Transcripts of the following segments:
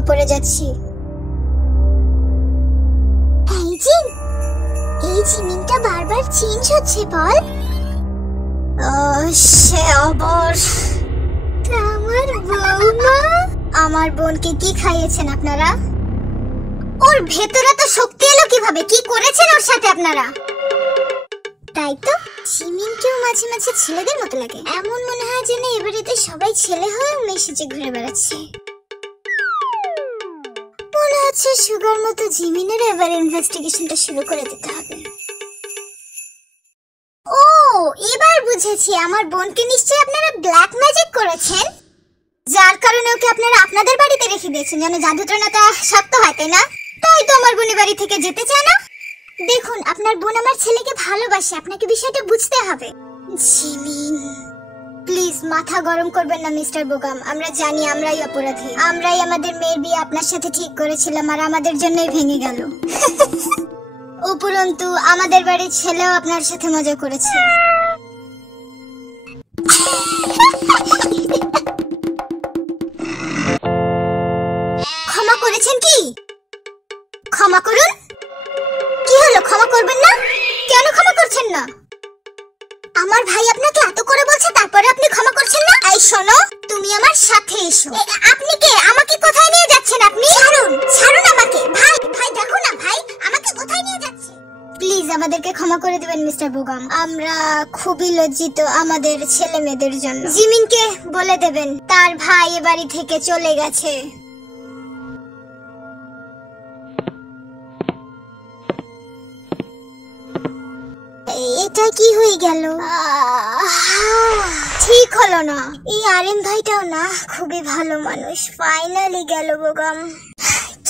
উপরে যাচ্ছি। এই জিমিনটা বারবার চেঞ্জ হচ্ছে বল। সে আবার আমার বৌমা। আমার বোনকে কি খাইয়েছেন আপনারা? ওর ভেতরে তো শক্তি এলো কিভাবে? কি করেছেন ওর সাথে আপনারা? তাই তো জিমিনকেও মাঝে মাঝে ছেলেদের মতো লাগে। এমন মনে হয় যেন এবারেতে সবাই ছেলে হয়ে মেসেজে ঘুরে বেড়াচ্ছে। মনে হচ্ছে সুগার মতো জিমিনের এবার ইনভেস্টিগেশনটা শুরু করে দিতে হবে। ও এবার বুঝেছি, আমার বোনকে নিশ্চয়ই আপনারা ব্ল্যাক ম্যাজিক করেছেন, যার কারণে ওকে আপনারা আপনাদের বাড়িতে রেখে দিয়েছেন যেন জাদুটনাটা শক্ত হয়, তাই না? তাই তো আমার বোনের বাড়ি থেকে যেতে চায় না। দেখুন আপনার বোন আমার ছেলেকে ভালোবাসে, আপনাকে বিষয়টা বুঝতে হবে। জিমিন প্লিজ মাথা গরম করবেন না মিস্টার বোগাম। আমরা জানি আমরাই অপরাধী, আমরাই আমাদের মেয়ের বিয়ে আপনার সাথে ঠিক করেছিলাম আর আমাদের জন্যই ভেঙে গেল। উপরন্তু আমাদের বাড়ির ছেলেও আপনার সাথে মজা করেছে। ক্ষমা করেছেন কি? ক্ষমা করুন। কি হলো, ক্ষমা করবেন না? কেন ক্ষমা করছেন না? আমার ভাই আপনাকে এত করে বলছে তারপরে আপনি ক্ষমা করছেন না? এই শোনো, তুমি আমার সাথে এসো। আপনি কে? আমাকে কোথায় নিয়ে যাচ্ছেন আপনি? ছাড়ুন, ছাড়ুন আমাকে। ভাই ভাই দেখো না ভাই, আমাকে কোথায় নিয়ে যাচ্ছে? প্লিজ আমাদেরকে ক্ষমা করে দিবেন মিস্টার বোগাম, আমরা খুবই লজ্জিত আমাদের ছেলে মেয়েদের জন্য। জিমিনকে বলে দেবেন তার ভাই এ বাড়ি থেকে চলে গেছে। এটা কি হয়ে গেল? ঠিক হলো না। এই আরেম ভাইটাও না খুবই ভালো মানুষ, ফাইনালি গেল বোগাম।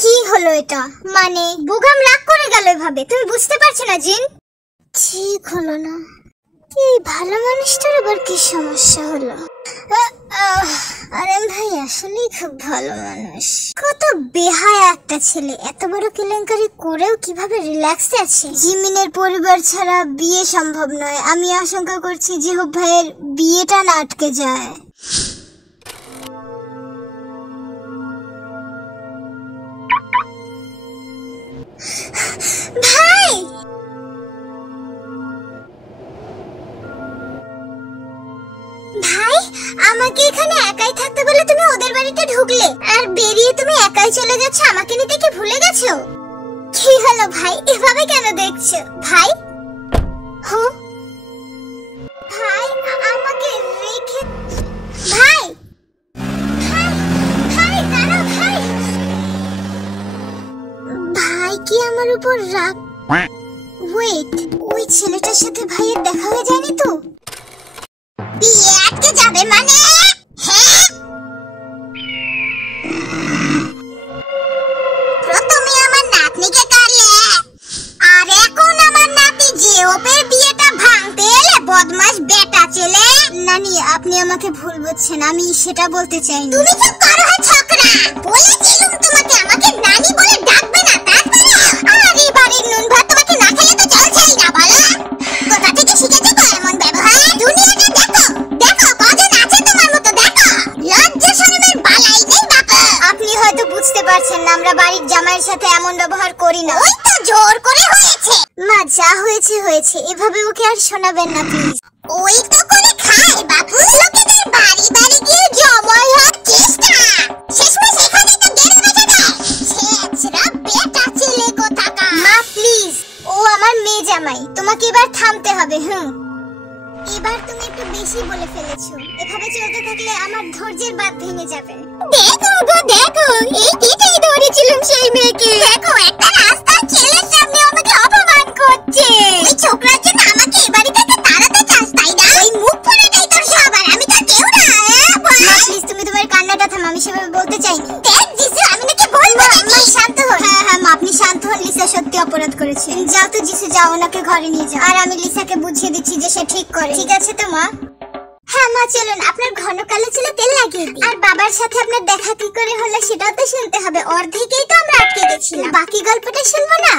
কি হলো এটা? মানে বোগাম রাগ করে গেল এভাবে, তুমি বুঝতে পারছো না জিন? ঠিক হলো না। এই ভালো মানুষটার আবার কি সমস্যা হলো? আরেম ভাই আসলেই খুব ভালো মানুষ। কত বেহায়া একটা ছেলে, এত বড় কেলেঙ্কারি করেও কিভাবে রিল্যাক্সে আছে। জিমিনের পরিবার ছাড়া বিয়ে সম্ভব নয়। আমি আশঙ্কা করছি জিহুব ভাইয়ের বিয়েটা না আটকে যায়। ভাই ভাই আমাকে এখানে একাই থাকতে বলে তুমি ওদের বাড়িতে ঢুকলে আর বেরিয়ে তুমি একাই চলে যাচ্ছ। আমাকে নিতে কি ভুলে গেছো? কি হলো ভাই, এভাবে কেন দেখছো? ভাই ভাই আমাকে রেখে ভাই ভাই ভাই দাঁড়াও ভাই। ভাই কি আমার উপর রাগ? ওয়েট, ওই ছেলেটার সাথে ভাইয়ের দেখা হয়ে যায়নি তো? বিয়ে আটকে যাবে মানে? হ্যাঁ, প্রথমে আমার নাতনিকে কাটলে আর এখন আমার নাতি যে ওপের বিয়েটা ভাঙতে এলে বদমাশ বেটা ছেলে। নানি আপনি আমাকে ভুল বুঝছেন, আমি সেটা বলতে চাইনি। তুমি চুপ করো হে ছোকরা, বলেছিলাম তোমাকে আমাকে নানি বলে ডাকবে না, তারপরে আর এই বাড়ির নুন ভাত তোমাকে না খেলে তো চলছেই না, বলো কোথা থেকে শিখেছো তো এমন ব্যবহার? দুনিয়াটা দেখো দেখো, কজন আছে তোমার মতো, দেখো লজ্জা শরমের বালাই নেই বাবা। আপনি হয়তো বুঝতে পারছেন না আমরা বাড়ির জামাইয়ের সাথে এমন ব্যবহার করি না। ওই তো জোর করে হয়েছে। মা যা হয়েছে হয়েছে, এভাবে ওকে আর শোনাবেন না প্লিজ। ওই তো করে খায় বাপু, লোকেদের বাড়ি বাড়ি গিয়ে জমাই হওয়ার চেষ্টা, শেষমেশ এখানে তো গেড়ে বেঁচে দেয়। ছেঁচড়া বেটা ছেলে কোথাকার। মা প্লিজ, ও আমার মেয়ে জামাই, তোমাকে এবার থামতে হবে। এবার তুমি একটু বেশি বলে ফেলেছো। এভাবে চলতে থাকলে আমার ধৈর্যের বাঁধ ভেঙে যাবে। দেখো গো দেখো, এই দিকেই ধরেছিলাম সেই মেয়েকে। দেখো একটা রাস্তার ছেলের সামনে আমাকে অপমান করছে। ওই ছোকরার জন্য আমাকে এই বাড়ি থেকে তাড়াতে চাস তাই না? ওই মুখ পড়াটাই তোর সব, আর আমি তো কেউ না। প্লিজ তুমি তোমার কান্নাটা থামো, আমি সেভাবে বলতে চাইনি। দেখ জিসু, আমি নাকি বলবো না। শান্ত হন। হ্যাঁ মা, আপনি শান্ত হন। লিসা সত্যি অপরাধ করেছে। যাও তো জিসু, যাও ওনাকে ঘরে নিয়ে যাও, আর আমি লিসাকে বুঝিয়ে দিচ্ছি যে সে ঠিক করে। ঠিক আছে তো মা? হ্যাঁ মা চলুন, আপনার ঘন কালো চুলে তেল লাগিয়ে দিই। আর বাবার সাথে আপনার দেখা কি করে হলো সেটাও তো শুনতে হবে। অর্ধেকেই তো আমরা আটকে গেছিলাম, বাকি গল্পটা শুনবো না?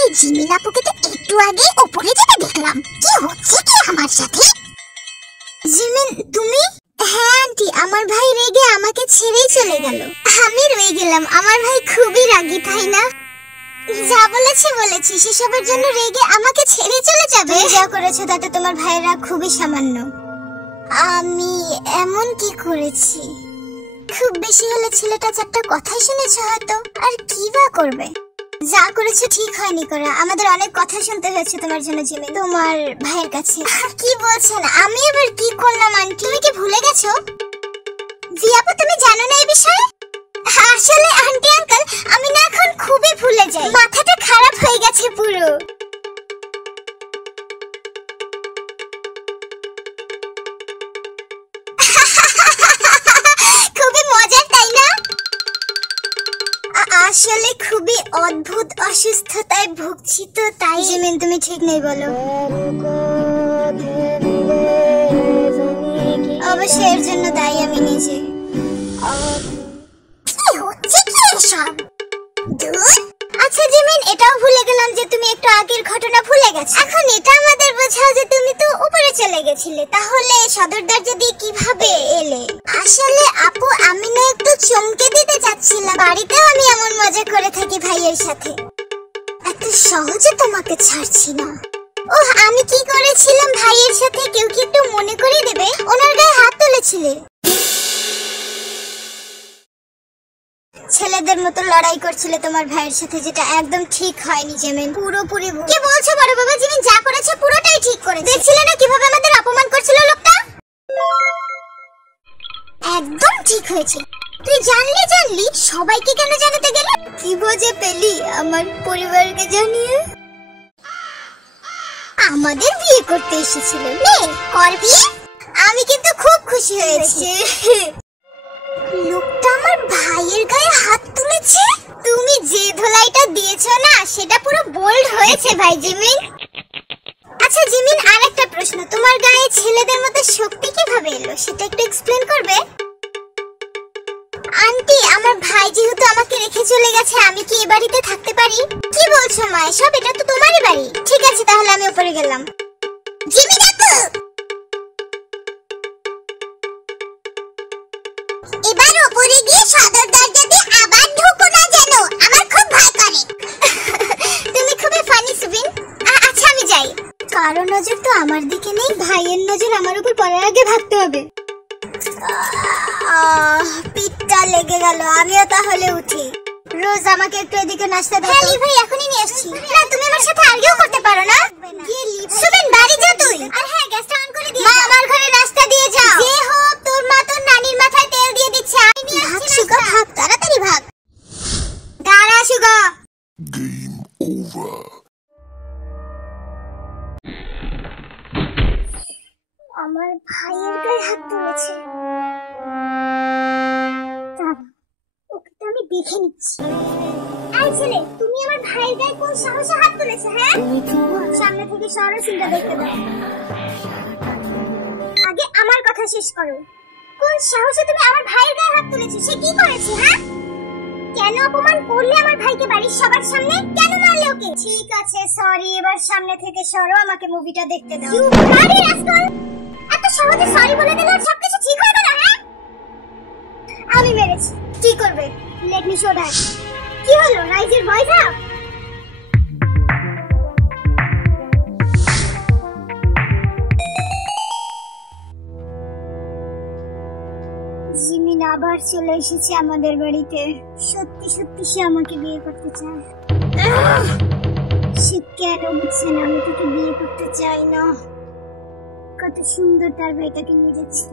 এই জিমিন আপুকে তো একটু আগে উপরে যেতে দেখলাম। কি হচ্ছে কি আমার সাথে? জিমিন তুমি? হ্যাঁ আন্টি, আমার ভাই রেগে আমাকে ছেড়েই চলে গেল। আমি রয়ে গেলাম। আমার ভাই খুবই রাগী, তাই না? যা বলেছি সেসবের জন্য রেগে আমাকে ছেড়ে চলে যাবে? যা করেছো তাতে তোমার ভাইয়ের রাগ খুবই সামান্য। আমি এমন কি করেছি? খুব বেশি হলে ছেলেটা চারটা কথাই শুনেছে হয়তো, আর কি বা করবে। যা করেছো ঠিক হয়নি করা। আমাদের অনেক কথা শুনতে হয়েছে তোমার জন্য জিমিন, তোমার ভাইয়ের কাছে। কি বলছেন? আমি আবার কি করলাম আন্টি? তুমি কি ভুলে গেছো? জিয়াপু তুমি জানো না এই বিষয়ে? আসলে আন্টি আঙ্কেল আমি না এখন খুবই ভুলে যাই, মাথাটা খারাপ হয়ে গেছে পুরো। খুবই মজার তাই না? আসলে খুবই অদ্ভুত অসুস্থতায় ভুগছি তো তাই। জিমিন তুমি ঠিক নেই বলো। অবশ্যই এর জন্য দায়ী আমি নিজে। আচ্ছা জিমিন, এটাও ভুলে গেলাম যে তুমি একটু আগের ঘটনা ভুলে গেছো। এখন এটা আমাদের বোঝাও যে তুমি তো উপরে চলে গেছিলে, তাহলে সদর দরজা দিয়ে কিভাবে এলে? আসলে আপু আমি না একটু চমকে দিতে চাচ্ছিলাম। বাড়িতেও আমি এমন মজা করে থাকি ভাইয়ের সাথে, এত সহজে তোমাকে ছাড়ছি না। ওহ আমি কি করেছিলাম ভাইয়ের সাথে কেউ কি একটু মনে করে দেবে? ওনার গায়ে হাত তুলেছিলে। ছেলেদের মতো লড়াই করছিলে তোমার ভাইয়ের সাথে, যেটা একদম ঠিক হয়নি জিমিন, পুরোপুরি। কি বলছো বড় বাবা? জিমিন যা করেছে পুরোটাই ঠিক করেছে। দেখছিলে না কিভাবে আমাদের অপমান করছিল লোকটা? একদম ঠিক হয়েছে। তুই জানলি সবাইকে কেন জানাতে গেলে? কি বোঝে পেলি আমার পরিবারকে জানিয়ে? আমাদের বিয়ে করতে এসেছিল। নে কর বিয়ে। আমি কিন্তু খুব খুশি হয়েছি। লোকটা আমার ভাইয়ের গায়ে হাত তুলেছে। তুমি যে ধোলাইটা দিয়েছো না সেটা পুরো বোল্ড হয়েছে ভাই জিমিন। আচ্ছা জিমিন আরেকটা প্রশ্ন, তোমার গায়ে ছেলেদের মতো শক্তি কিভাবে এলো সেটা একটু এক্সপ্লেন করবে? আন্টি আমার ভাই যেহেতু আমাকে রেখে চলে গেছে, আমি কি এই বাড়িতে থাকতে পারি? কি বলছো মা এসব? এটা তো তোমারই বাড়ি। ঠিক আছে তাহলে আমি উপরে গেলাম। জিমিন আপু এবার উপরে গিয়ে সদর দরজা দিয়ে আবার ঢুকো না যেন, আমার খুব ভয় করে। তুমি খুবই ফানি সুবিন। আচ্ছা আমি যাই। কারো নজর তো আমার দিকে নেই, ভাইয়ের নজর আমার উপর পড়ার আগে ভাবতে হবে। পিঠটা লেগে গেল, আমিও তাহলে উঠি। রোজ আমাকে একটু এদিকে নাস্তা দাও। হ্যাঁ ভাই এখনই নিয়ে আসছি। না তুমি আমার সাথে আর্গিউ করতে পারো না। সুবিন বাড়ি যা তুই। আর হ্যাঁ গ্যাসটা অন করে দিয়ে মা আমার ঘরে নাস্তা দিয়ে যাও। যে হোক তোর মা তোর নানির মাথায় তেল দিয়ে দিচ্ছে। আমি নিয়ে আসছি। সুগা ভাগ, তাড়াতাড়ি ভাগ। দাঁড়া সুগা। Game over. আমার ভাইয়ের গায়ে হাত তুলেছে। ওকে তো আমি দেখে নিচ্ছি। এই ছেলে তুমি আমার ভাইয়ের গায়ে কোন সাহসে হাত তুলেছো? হ্যাঁ সামনে থেকে সরো, চিন্তা দেখতে দাও। আগে আমার কথা শেষ করো। কোন সাহসে তুমি আমার ভাইয়ের গায়ে হাত তুলেছো? সে কি করেছে? হ্যাঁ কেন অপমান করলে আমার ভাইকে বাড়ির সবার সামনে? কেন মারলে ওকে? ঠিক আছে সরি, এবার সামনে থেকে সরো, আমাকে মুভিটা দেখতে দাও। ইউ ব্লাডি রাস্কাল, এত সহজে সরি বলে দিলে সবকিছু ঠিক হয়ে গেল? হ্যাঁ আমি মেরেছি, কি করবে? Let me show that. কি হলো রাইজের ভয়েস আপ? জিমিন আবার চলে এসেছে আমাদের বাড়িতে। সত্যি সত্যি সে আমাকে বিয়ে করতে চায়। সে কেন বুঝছে না আমি তাকে বিয়ে করতে চাই না? কত সুন্দর তার ভাইটাকে নিয়ে যাচ্ছে।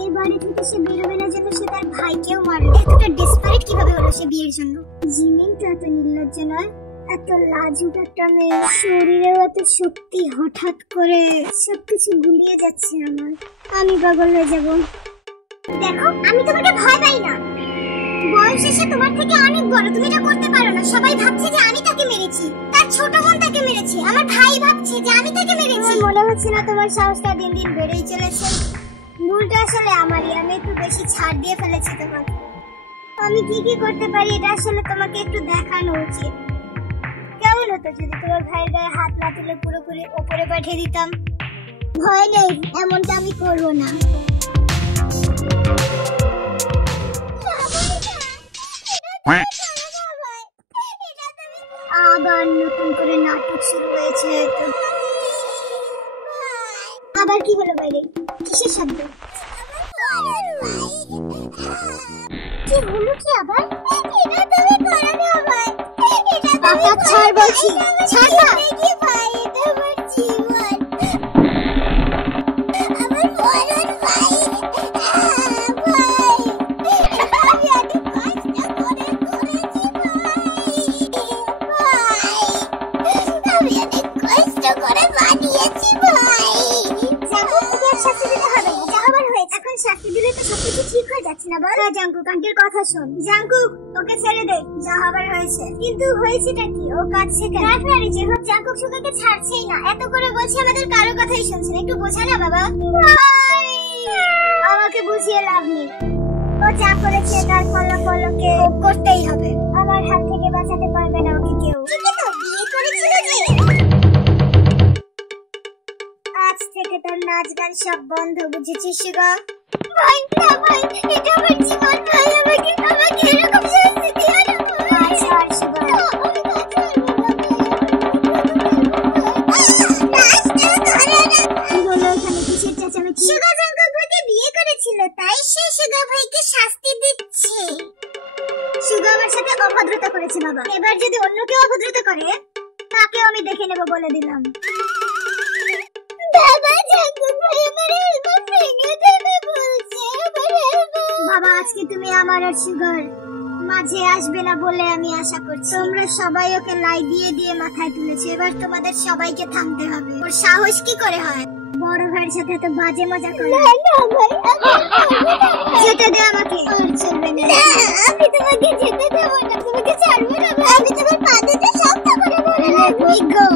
এই বাড়ি থেকে সে বেরোবে না যেন সে তার ভাইকেও মারবে। এতটা ডেসপারেট কিভাবে হলো সে বিয়ের জন্য? জিমিন তো এত নির্লজ্জ নয়, এত লাজুক একটা মেয়ে, শরীরেও এত শক্তি, হঠাৎ করে সবকিছু গুলিয়ে যাচ্ছে আমার। আমি পাগল হয়ে যাব। দেখো আমি তোমাকে ভয় পাই না, বয়স এসে তোমার থেকে অনেক বড়, তুমি এটা করতে পারো না। সবাই ভাবছে যে আমি তাকে মেরেছি, তার ছোট বোন তাকে মেরেছে, আমার ভাই ভাবছে যে আমি তাকে মেরেছি। মনে হচ্ছে না তোমার সাহসটা দিন দিন বেড়েই চলেছে? ভুলটা আসলে আমারই, আমি একটু বেশি ছাড় দিয়ে ফেলেছি তোমাকে। আমি কি কি করতে পারি এটা আসলে তোমাকে একটু দেখানো উচিত। কেউ কেমন হতো যদি তোমার ভাইয়ের গায়ে হাত না তুলে পুরোপুরি ওপরে পাঠিয়ে দিতাম? ভয় নেই, এমনটা আমি করবো না। আবার নতুন করে নাটক শুরু হয়েছে। আবার কি হলো বাইরে? কিসের শব্দ? কি হলো কি আবার? এটা তুমি করো না ভাই, এটা তুমি ছাড় বলছি, ছাড় না। কি ভাই, এটা আমার জীবন, আমার বড় ভাই। ভাই আমি অনেক কষ্ট করে করেছি ভাই, আমি অনেক কষ্ট করে বানিয়েছি ভাই। শাস্তি দিতে হবে, যা হবার হয়েছে। এখন শাস্তি দিলে তো সবকিছু ঠিক হয়ে যাচ্ছে না বল? জাঙ্কুক আন্টির কথা শোন। জাঙ্কুক ওকে ছেড়ে দে, যা হবার হয়েছে। কিন্তু হয়েছেটা কি? ও কাঁদছে কেন? রাফারি যে হোক জাঙ্কুক সুগাকে ছাড়ছেই না। এত করে বলছি আমাদের কারো কথাই শুনছে না। একটু বোঝা না বাবা। আমাকে বুঝিয়ে লাভ নেই। ও যা করেছে তার ফলাফলকে করতেই হবে। আমার হাত থেকে বাঁচাতে পারবে না ওকে কেউ। ঠিকই তো, বিয়ে করেছিল যে। আজ থেকে তোর নাচ গান সব বন্ধ, বুঝেছিস সুগা? ভাই না ভাই, এটা আমার জীবন ভাই, আমাকে এরকম শাস্তি দিও না ভাই। ছাড় সুগা, সুগা জাঙ্কুক ভাইকে বিয়ে করেছিল, তাই সে সুগা ভাইকে শাস্তি দিচ্ছে। সুগা আমার সাথে অভদ্রতা করেছে বাবা, এবার যদি অন্য কেউ অভদ্রতা করে তাকেও আমি দেখে নেব বলে দিলাম। বাবা আজকে তুমি আমার আর সুগার মাঝে আসবে না বলে আমি আশা করছি। তোমরা সবাই ওকে লাই দিয়ে দিয়ে মাথায় তুলেছে, এবার তোমাদের সবাইকে থামতে হবে। ওর সাহস কি করে হয় বড় ভাইয়ের সাথে এত বাজে মজা করে? যেতে দে আমাকে। আর চলবে না, আমি তোমাকে যেতে দেব না, তোমাকে ছাড়বো না। আমি তোমার পা দুটো শক্ত করে ধরে রাখবো। গো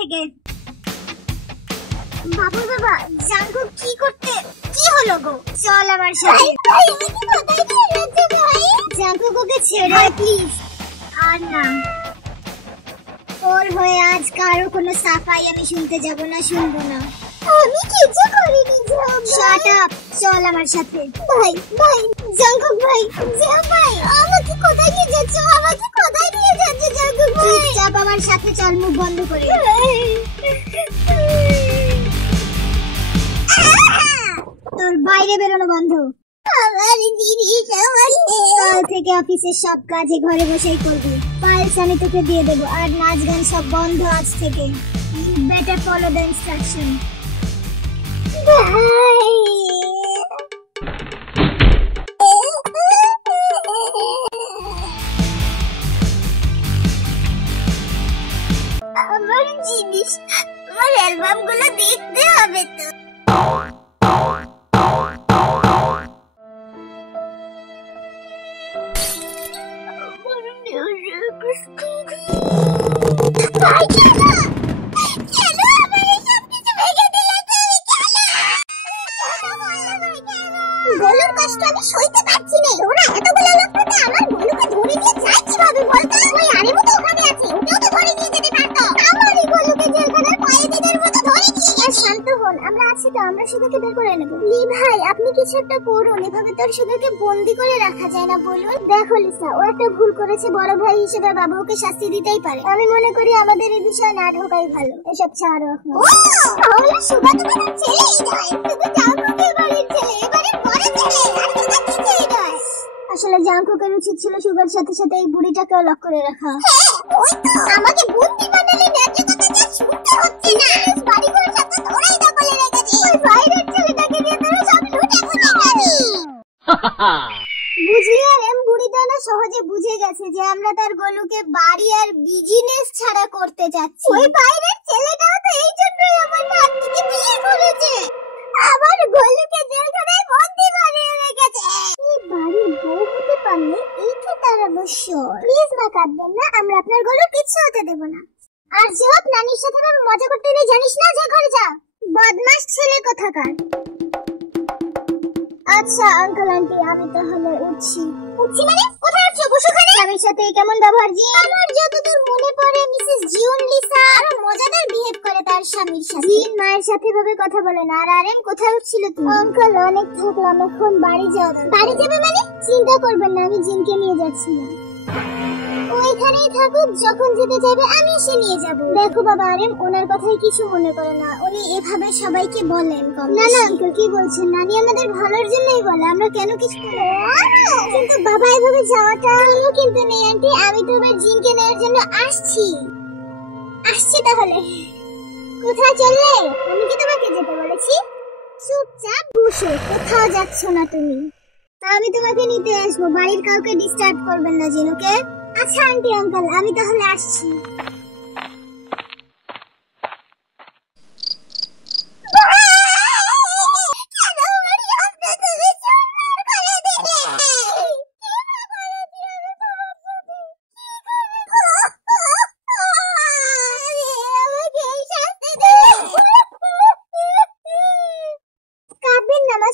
থেকে। বাবু বাবা, জাঙ্কুক কি করতে? কি হলো গো? চল আমার সাথে। ভাই আমাকে কোথায় নিয়ে যাচ্ছ ভাই? জাঙ্কুক ওকে ছেড়ে প্লিজ। আর না, ওর হয়ে আজ কারো কোনো সাফাই আমি শুনতে যাব না, শুনবো না। আমি কিছু করিনি। শাট আপ, চল আমার সাথে। ভাই ভাই, জাঙ্কুক ভাই, ভাই আমাকে কোথায় নিয়ে যাচ্ছ? আমাকে কোথায় নিয়ে যাচ্ছ জাঙ্কুক ভাই? চুপচাপ আমার সাথে চল, মুখ বন্ধ করে। তোর বাইরে বেরোনো বন্ধ। আমার জিনিস আমার কাল থেকে অফিসের সব কাজে ঘরে বসেই করবি। ফাইলস আমি তোকে দিয়ে দেবো, আর নাচ গান সব বন্ধ আজ থেকে। Better follow the instruction. আমার জিনিস, আমার অ্যালবাম গুলো দেখতে হবে তো। গোলুর কষ্ট আমি সইতে পারছি না। ওরা এতগুলো লোক থেকে আমার গোলুকে ধরে নিয়ে যায় কিভাবে বলতো? ওই আরিমু তো ওখানে আছে, ওকেও তো ধরে নিয়ে যেতে পারতো। আমারই গোলুকে জেলখানার কয়েদিদের মতো ধরে নিয়ে গেছে। শান্ত হন, আমরা আছি তো, আমরা সুগাকে বের করে নেব। লি ভাই আপনি কিছু একটা করুন, এভাবে তো সুগাকে বন্দি করে রাখা যায় না বলুন। দেখো লিসা, ও একটা ভুল করেছে, বড় ভাই হিসেবে বাবা ওকে শাস্তি দিতেই পারে। আমি মনে করি আমাদের এই বিষয়ে না ঢোকাই ভালো। এসব ছাড়ো এখন। তাহলে সুগা তো তোমার ছেলেই নয়, শুধু জাঙ্কুকের বাড়ির ছেলে, এবারে বড় ছেলে, আর সুগা কিছুই নয়। আসলে জাঙ্কুকের উচিত ছিল সুগার সাথে সাথে এই বুড়িটাকেও লক করে রাখা। ওই তো আমাকে বন্দি বানালে ন্যায্য কথা দিচ্ছে না। বাড়ি ঘর সব তো তোরাই দখলে রেখেছিস। ওই বাইরের ছেলেটাকে দিয়ে তোরা সব লুটে খাবি। বুঝলি আর বুড়িটা না সহজে বুঝে গেছে যে আমরা তার গোলুকে বাড়ি আর বিজনেস ছাড়া করতে যাচ্ছি। ওই বাইরের ছেলেটাও তো এই জন্যই আমার নাতনিকে বিয়ে করেছে। আবার গোলুকে জেলখানায় বন্দি বানিয়ে রেখেছে। এই বাড়ির বউ হতে পারলে এইটা তার অবশ্যই। প্লিজ মা কাঁদবেন না, আমরা আপনার গোলুর কিচ্ছু হতে দেব না। আর যে হোক নানির সাথে আমি মজা করতে নেই জানিস না, যা ঘরে যা। বদমাশ ছেলে কোথাকার। আচ্ছা আঙ্কেল আন্টি আমি তাহলে উঠছি। উঠছি মানে কোথায় যাচ্ছ? বসো খানে। স্বামীর সাথে কেমন ব্যবহার জি? আমার যতদূর মনে পড়ে মিসেস জিউন লিসা আরো মজাদার বিহেভ করে তার স্বামীর সাথে। জিন মায়ের সাথে ভাবে কথা বলে না। আর আরেম কোথায় উঠছিল তুমি? আঙ্কেল অনেক থাকলাম, এখন বাড়ি যাও। বাড়ি যাবে মানে? চিন্তা করবেন না, আমি জিনকে নিয়ে যাচ্ছি না। ওইখানেই থাকুক, যখন যেতে চাইবে আমি এসে নিয়ে যাব। দেখো বাবা আরেম ওনার কথাই কিছু মনে করে না, উনি এভাবে সবাইকে বলেন। না না আঙ্কেল কি বলছেন, নানি আমাদের ভালোর জন্যই বলে, আমরা কেন কিছু কিন্তু বাবা এভাবে যাওয়াটা কিন্তু নেই আন্টি। আমি তো এবার জিনকে নেওয়ার জন্য আসছি। তাহলে কোথায় চললে? আমি কি তোমাকে যেতে বলেছি? চুপচাপ বসে, কোথাও যাচ্ছ না তুমি। আমি তোমাকে নিতে আসবো, বাড়ির কাউকে ডিস্টার্ব করবেন না জিন, ওকে? আচ্ছা আন্টি আঙ্কেল আমি তাহলে আসছি।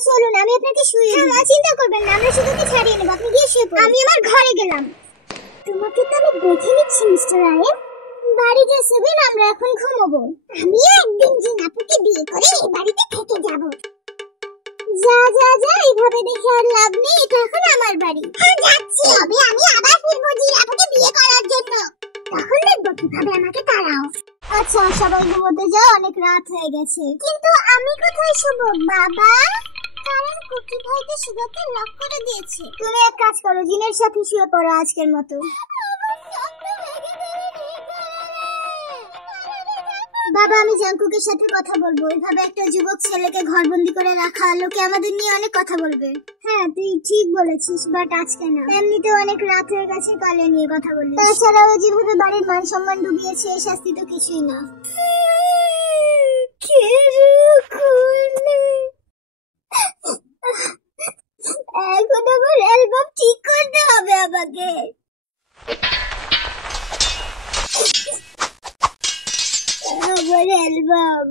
চলুন আমি আপনাকে শুয়ে দিই। চিন্তা করবেন না, আমরা শুধু ছাড়িয়ে নেব, আপনি গিয়ে শুয়ে পড়ুন। আমি আমার ঘরে গেলাম। তোমাকে তো আমি দেখে নিচ্ছি মিস্টার আয়েব, বাড়ি যাবেন, আমরা এখন ঘুমাবো। আমি একদিন জিন আপুকে বিয়ে করে এই বাড়িতে থেকে যাব। যা যা যা, এইভাবে দেখে আর লাভ নেই, এটা এখন আমার বাড়ি। হ্যাঁ যাচ্ছি, তবে আমি আবার ফিরবো জিন আপুকে বিয়ে করার জন্য, তখন দেখবো কিভাবে আমাকে তাড়াও। আচ্ছা সবাই ঘুমোতে যাও, অনেক রাত হয়ে গেছে। কিন্তু আমি কোথায় শুবো বাবা? কারণ কুকি ভাইকে সুগারকে লক করে দিয়েছে। তুমি এক কাজ করো, জিনের সাথে শুয়ে পড়ো আজকের মতো। বাবা আমি জাঙ্কুকের সাথে কথা বলবো, এভাবে একটা যুবক ছেলেকে ঘরবন্দি করে রাখা, লোকে আমাদের নিয়ে অনেক কথা বলবে। হ্যাঁ তুই ঠিক বলেছিস, বাট আজকে না, এমনিতে অনেক রাত হয়ে গেছে, কালে নিয়ে কথা বলি। তাছাড়াও যেভাবে বাড়ির মান সম্মান ডুবিয়েছে, এই শাস্তি তো কিছুই না। এখন আমার অ্যালবাম ঠিক করতে হবে আমাকে। আমার অ্যালবাম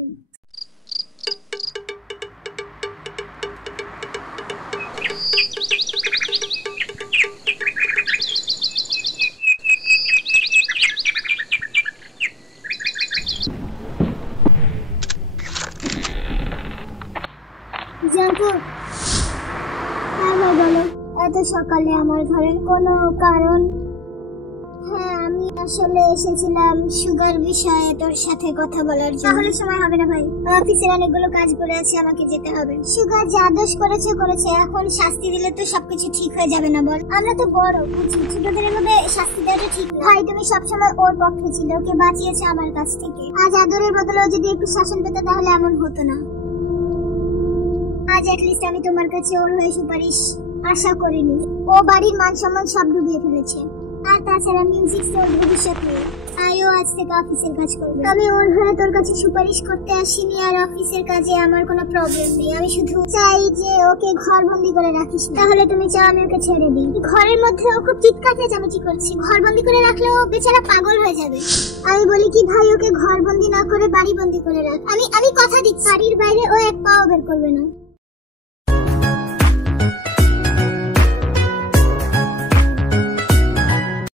জাঙ্কুক বলো, এত সকালে আমার ঘরে কোনো কারণ? হ্যাঁ আমি আসলে এসেছিলাম সুগার বিষয়ে তোর সাথে কথা বলার জন্য। তাহলে সময় হবে না ভাই, অফিসের অনেকগুলো কাজ পড়ে আছে, আমাকে যেতে হবে। সুগার যা দোষ করেছে, এখন শাস্তি দিলে তো সবকিছু ঠিক হয়ে যাবে না বল? আমরা তো বড়, বুঝি ছোটদের এভাবে শাস্তি দেওয়াটা ঠিক না। ভাই তুমি সবসময় ওর পক্ষে ছিল, ওকে বাঁচিয়েছে আমার কাছ থেকে। আজ আদরের বদলে ও যদি একটু শাসন পেত তাহলে এমন হতো না। আজ অ্যাটলিস্ট আমি তোমার কাছে ওর হয়ে সুপারিশ আশা করিনি। ও বাড়ির মান সম্মান সব ডুবিয়ে ফেলেছে, আর তাছাড়া মিউজিক ওর ভবিষ্যৎ নেই। আইও আজ থেকে অফিসের কাজ করবে। আমি ওর হয়ে তোর কাছে সুপারিশ করতে আসিনি, আর অফিসের কাজে আমার কোনো প্রবলেম নেই। আমি শুধু চাই যে ওকে ঘরবন্দি করে রাখিস। তাহলে তুমি চাও আমি ওকে ছেড়ে দিই? ঘরের মধ্যে ও খুব চিৎকার চেঁচামেচি করছে, ঘরবন্দি করে রাখলে ও বেচারা পাগল হয়ে যাবে। আমি বলি কি ভাই ওকে ঘরবন্দি না করে বাড়ি বন্দি করে রাখ। আমি কথা দিচ্ছি, বাড়ির বাইরে ও এক পাও বের করবে না।